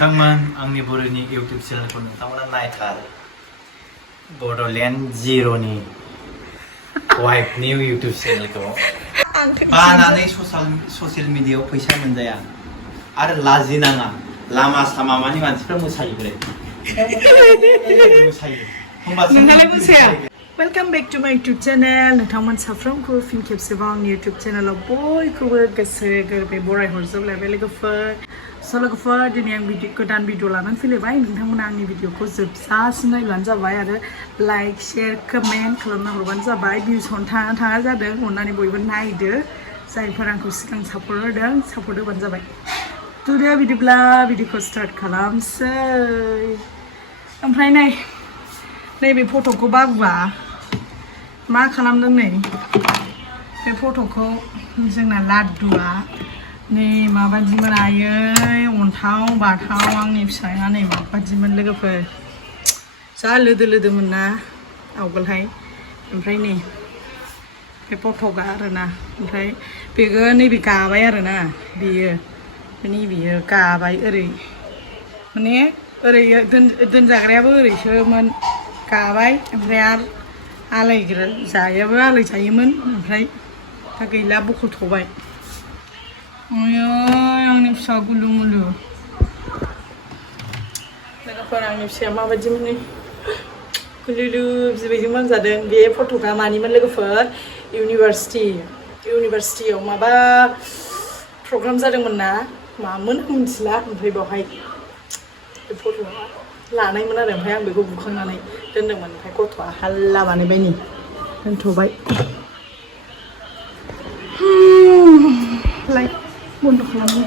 Tangman angni boroni YouTube channel ko nangtamana naikar Bodoland Jero ni wife new YouTube channel ko bananai social media paisa मोनजाया आरो लाजिनाङा लामा सामा मानि मानसिफ्रा मोसायो रे मोसायो होमबासो नोंहालाय मोसाया Welcome back to my YouTube channel. नोंथांमोन साफ्रोमखौ फिन खेबसेबाव आंनि YouTube channelआव बयखौबो गोसो गोरबै बरायहरजोबलायबाय लोगोफोर दिनै आं गोदान भिडिअ लानानै फैलायबाय नोंथांमोना आंनि भिडिअखौ जोबजासिम नायब्लानो जाबाय आरो लाइक शेयार कमेन्ट खालामना हरबानो जाबाय भिउस थाङा जादों अननानै बयबो नायदो जायफोर आंखौ सिगां सापर्ट होबानो जाबाय टुडे बिदिब्ला भिडिअखौ स्टार्ट खालामसै ओमफ्राय नैबे फट'खौ बाबुआ मा खालामदों नै बे फट'खौ जोंना लाड्डुआ नै माबादिमोन आयै अन्थाव बाथाव आंनि फिसाया नै माबादिमोन लोगोफोर जा लोदोमोन ना आवगोलहाय ओमफ्राय नै बे फट'गा आरोना ओमफ्राय बेयो नैबे गाबाय आरोना बेयो गाबाय ओरै माने ओरै दोनजाग्रायाबो ओरैसोमोन गाबाय ओमफ्राय आरो आलाय जायोमोन ओमफ्राय दा गैला बख'थ'बाय आंनि फिसा गुलु मुलु लोगोफोर आंनि फिसाया माबायदि मोनो गुलुलु बिबायदिं जादों बे फट'गा मानिमोन लोगोफोर इउनिभारसिटियाव माबा प्रग्राम जादोंमोन ना मामोन मिथिला ओमफ्राय बेवहाय बे फट'आ लानायमोन आरो ओमफ्राय आं बेखौ बुखांनानै दोनदोंमोन ओमफ्राय गथ'आ हाल्ला बानायबाय नै दोनथ'बाय लाइट बन्द' खालामो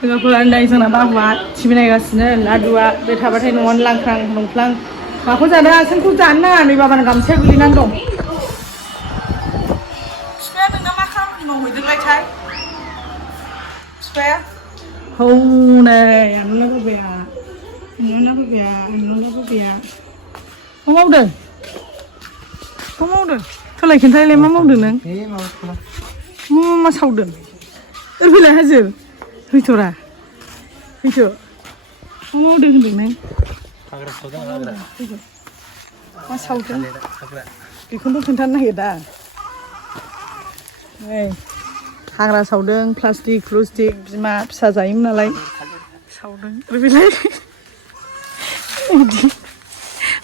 लोगोफोर नै जोंना बाबुआ टिभि नायगासिनो लाड्डुआ बे थाबाथाय न'आवनो लांख्रां लंख्लां माखौ जादों आथिंखौ जानो नाङा नै बाबानो गामसाया गोलैनानै दं बिफाया नोंना मा खामानि मावहैदोंलायथाय बिफाया हौनै आन'ना बाबाया मा मावदों थोलाय खिन्थायलाय मा मावदों नों मा सावदों फैलाय हाजो फैथ'रा फैथ' मा मावदों होनदों नों मा सावदों बेखौनोथ' खोन्थानो नागिरदा नै हाग्रा सावदों प्लास्टिक बिमा फिसा जायोमोन नालाय सावदों फैलाय बिदि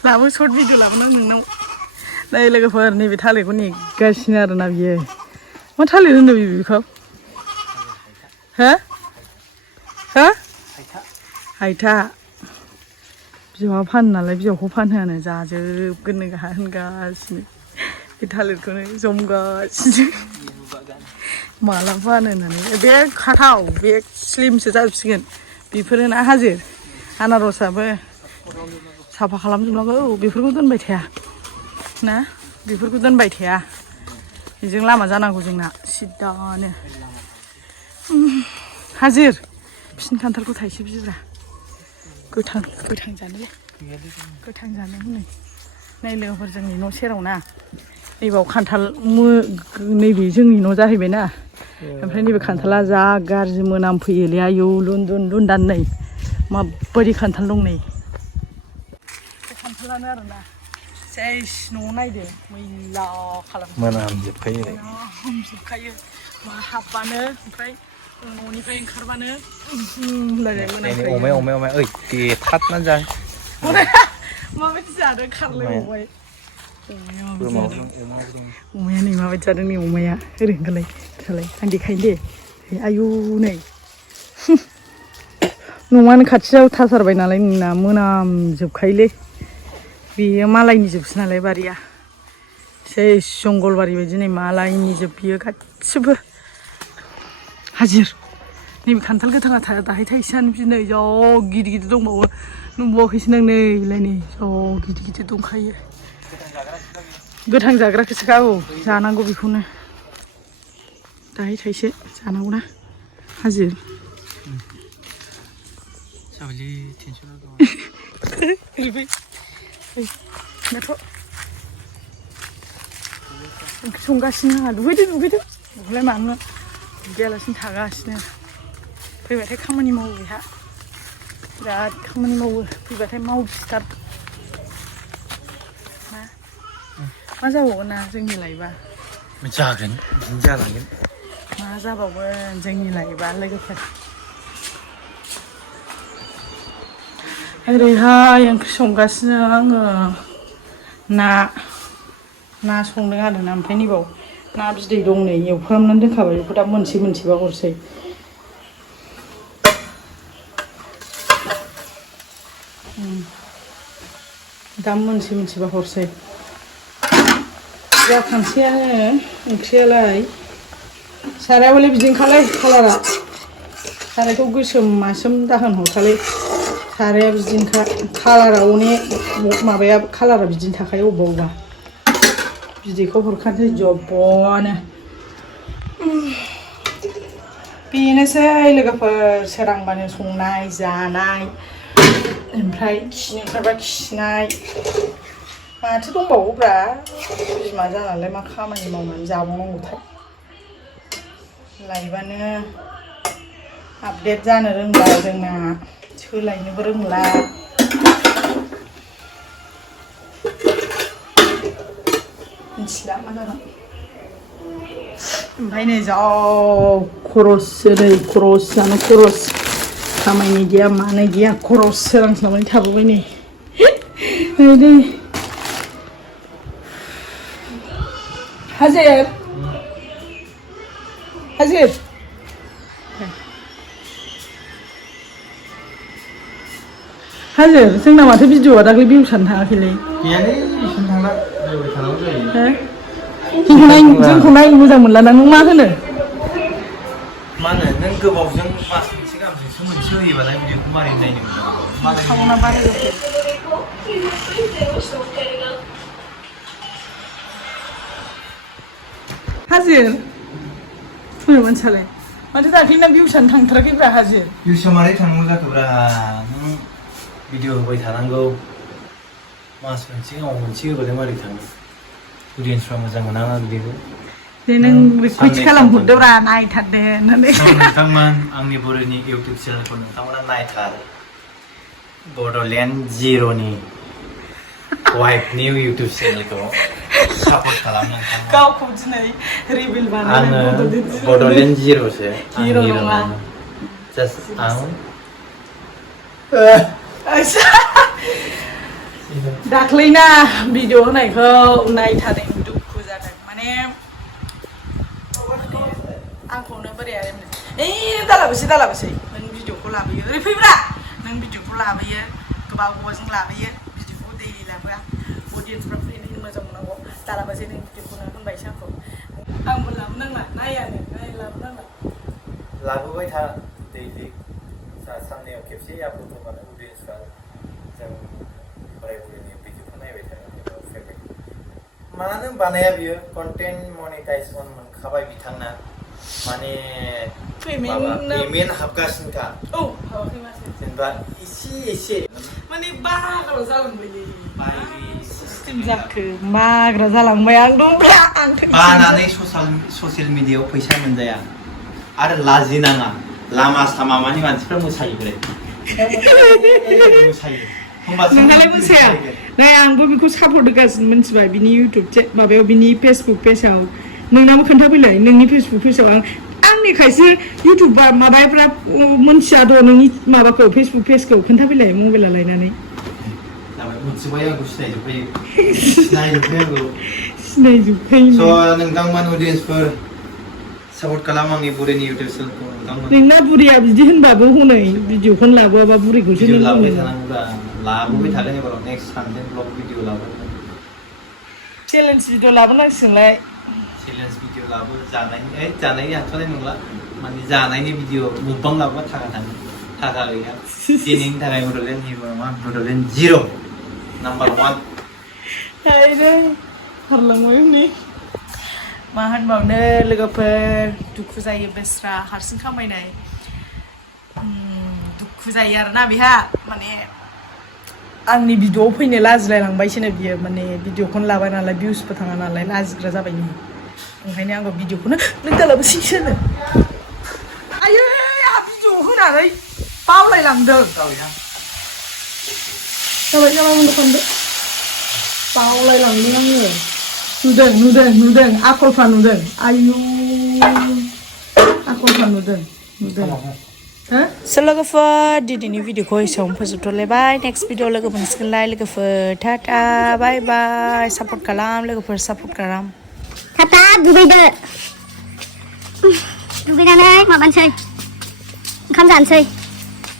लाबो सर्ट भिडिअ लाबोनो नोंनाव नै लोगोफोर नैबे थालिरखौ नेगासिनो आरोना बियो मा थालिर होनदों बेखौ हायथा बिहावा फानो नालाय बिहावखौ फानहोआनो जाजोबगोन होनगासिनो बे थालिरखौनो जमगासिनो माला फानो होननानै बे खाथाव बे स्लिमसो जाजोबसिगोन बेफोरो ना हाजिर आनारसाबो साफा खालामजोबनांगौ बेफोरखौ दोनबाय थाया बेजों लामा जानांगौ जोंना सिद्दानो हाजिर बिसिनि खान्थालखौ थाइसे बिब्रा गोथां जानो हनै नै लोगोफोर जोंनि न' सेराव ना नैबाव खान्थाल नैबे जोंनि न' जाहैबाय ना ओमफ्राय नैबे खान्थाला जा गाज्रि मोनामफैयोलै आयौ लुन नै माबायदि खान्थाल दं नै खान्थालानो आरोना सेस न'आव नायदो मैला खालामो मोनामजोबखायो मा हाबबानो ओमफ्राय न'निफ्राय ओंखारबानो अमाया ओइ देथारना जा माबायदि जादों खारलायबावबाय अमाया नै माबायदि जादों नै अमाया ओरैनोलाय आं देखायनो दे आयु नै न'आनो खाथियाव थाथारबाय नालाय नोंना मोनामजोबखायोलै बेयो मालायनि जोबसो नालाय बारिया सेस जंगलबारि बायदि नै मालायनि जोब बियो गासिबो हाजिर नैबे खान्थाल गोथाङा दाहाय थाइसेयानो बिनै जा गिदिर दंबावो नुबावाखैसो नों नैलाय नै जा गिदिर दंखायो गोथां जाग्राखौसोखा जानांगौ बेखौनो दाहाय थाइसे जानांगौना हाजिर ओंख्रि संगासिनो आंहा दुगैदो दुगैलाय मानो दुगैयालासिनो थागासिनो फैबाथाय खामानि मावो बेहा बिराद खामानि मावो फैबाथाय मावसिथार मा जाबावगोन ना जोंनि लाइफआ जागोन बिदिनो जालांगोन मा जाबावगोन जोंनि लाइफआ लोगोफोर ओरैहाय ओंख्रि संगासिनो आङो ना संदों आरोना ओमफ्राय नैबाव ना बिदै दं नै एवफ्रामनानै दोनखाबाय बेखौ दा मोनसेबा हरसै दा मोनसेबा हरसै जाखानसैयानो ओंख्रियालाय सारायावलाय बिदिनोखालाय कालारा सारायखौ गोसोम मासोम दाहोन हरखालै साराया बिदिनोखा कालारा अनेक माबाया कालारा बिदिनो थाखायो अबेबा बिदैखौ हरखानोसै जब्बनो बेनोसै लोगोफोर सोरांबानो संनाय जानाय ओमफ्राय खिनो ओंखारबा खिनाय माथो दंबावोब्रा बिमा जानानैलाय मा खामानि मावनानै जाबावनांगौथाय लाइफआनो आपडेट जानो रोंला जोंना सोलायनोबो रोंला मिथिला मा जागोन ओमफ्राय नै जा खरससो नै खरसआनो खरस खामायनाय गैया मानाय गैया खरस सोरांस्लाबनानै थाबोबाय नै हाजेर जोंना माथो भिडिअआ दाख्लै भिउसानो थाङाखैलै गैयालै बिसिम थांला नायबाय थानांगौ जायो जोंखौ नायनो मोजां मोनला ना नों मा होनो मा होनो नों गोबावजों मास मोनसे गाहामजोंसो मोनसे होयोबालाय भिडिअखौ मारै नायनो मोजां सावना बाराय हाजिर मानसियालाय माथो दाख्लैना भिउसानो थांथाराखैब्रा हाजिर भिउसा मारै थांनांगौ जाखोब्रा नों भिडिअ होबाय थानांगौ मास मोनसे गाहाव मोनसे होबालाय मारै थाङो अडियेन्सफ्रा मोजां मोनाना बिदिखौ दे नों रिकुवेस्ट खालामहरदोब्रा नायथारदो होननानै नोंथांमोन आंनि बर'नि इउटुब चेनेलखौ नोंथांमोना नायथार बड'लेण्ड जिर'नि वाइफनि इउटुब चेनेलखौ सापर्ट खालाम नोंथांमोन गावखौ दिनै रिभिल बानायनो आङो बड'लेण्ड जिर'सो हिर' नङा जास्ट आं दाख्लैना भिडिअ होनायखौ नायथारदों दुखु जादों माने आंखौनो बोरै आरो दालाबोसै नों भिडिअखौ लाबोयो ओरै फैब्रा नों भिडिअखौ लाबोयो गोबावजों लाबोयो भिडिअखौ दैलि लाबोआ अडियेन्सफ्रा फैनो मोजां मोननांगौ दालाबोसै नों भिडिअखौनो होनबायसो आंखौ आंबो लाबोनांला नायानो लाबोनांला लाबोबाय था दैलि साननैयाव खेबसे आपल'ड होबानो अडियेन्सफ्रा जों बोराय बुरैनि भिडिअखौ नायबाय थागोन फेभरेट मानो बानाया बियो कन्टेन्ट मनिटाइजेसन मोनखाबाय बिथांना माने पेमेन्ट हाबगासिनोखा औ हाबाखै माथो जेनेबा एसे माने बाग्रा जालांबायलै सिस्टेम जाखो बाग्रा जालांबाय आं दंब्ला आं बानानै ससियेल मिडियायाव फैसा मोनजाया आरो लाजिनाङा लामा सामा मानि मानसिफ्रा मोसायो नोंहालाय मोसाया नै आंबो बेखौ सापर्ट होगासिनो मिथिबाय बिनि इउटुब माबायाव बिनि फेसबुक पेजाव नोंनाबो खोन्थाफैलाय नोंनि फेसबुक पेजाव आंनि खायसे इउटुबार माबाफ्रा मोनथिया द' नोंनि माबाखौ फेसबुक पेजखौ खोन्थाफैलाय मबाइला लायनानै सिनायजोबखायो नोंथांमोन अडियेन्सफोर सापर्ट खालाम आंनि बुरैनि इउटुब चेनेलखौ नोंना बुरैया बिदि होनबाबो हनै भिडिअखौनो लाबोआबा बुरैखौसो लाबोबाय थानांगौब्रा लाबोबाय थागोन एबाराव नेक्स्ट सानडे ब्लग भिडिअ लाबोगोन चेलेन्ज भिडिअ लाबोनांसिगोनलाय चेलेन्ज भिडिअ लाबो जानायनि हाथ'नाय नंला माने जानायनि भिडिअ मुकबां लाबोबा थाखा थाङो थाखा गैया दिनैनि थाखाय बड'लेण्ड हिर' नङा बड'लेण्ड जिर' नाम्बार 1 हारलांबाय हनै मा होनबावनो लोगोफोर दुखु जायो बेस्रा हारसिं खामायनाय दुखु जायो आरोना बेहा माने आंनि भिडिअआव फैनो लाजिलायलांबायसोनो बियो माने भिडिअखौनो लाबाय नालाय भिउसबो थाङा नालाय लाजिग्रा जाबाय नो ओंखायनो आंबो भिडिअखौनो नों दालाबोसैसो आयै आंहा भिडिअ होनानै बावलायलांदों जाबाय उन्दु खनदो बावलायलांदों आङो नुदों आखलफ्रा नुदों आयु आखलफ्रा नुदों लोगोफोर दिनैनि भिडिअखौ एसेयावनो फोजोबथ'लायबाय नेक्स्ट भिडिअ लोगो मोनसिगोनलाय लोगोफोर टाटा बाय बाय सापर्ट खालाम लोगोफोर सापर्ट खालाम टाटा दुगैनानै माबानोसै ओंखाम जानोसै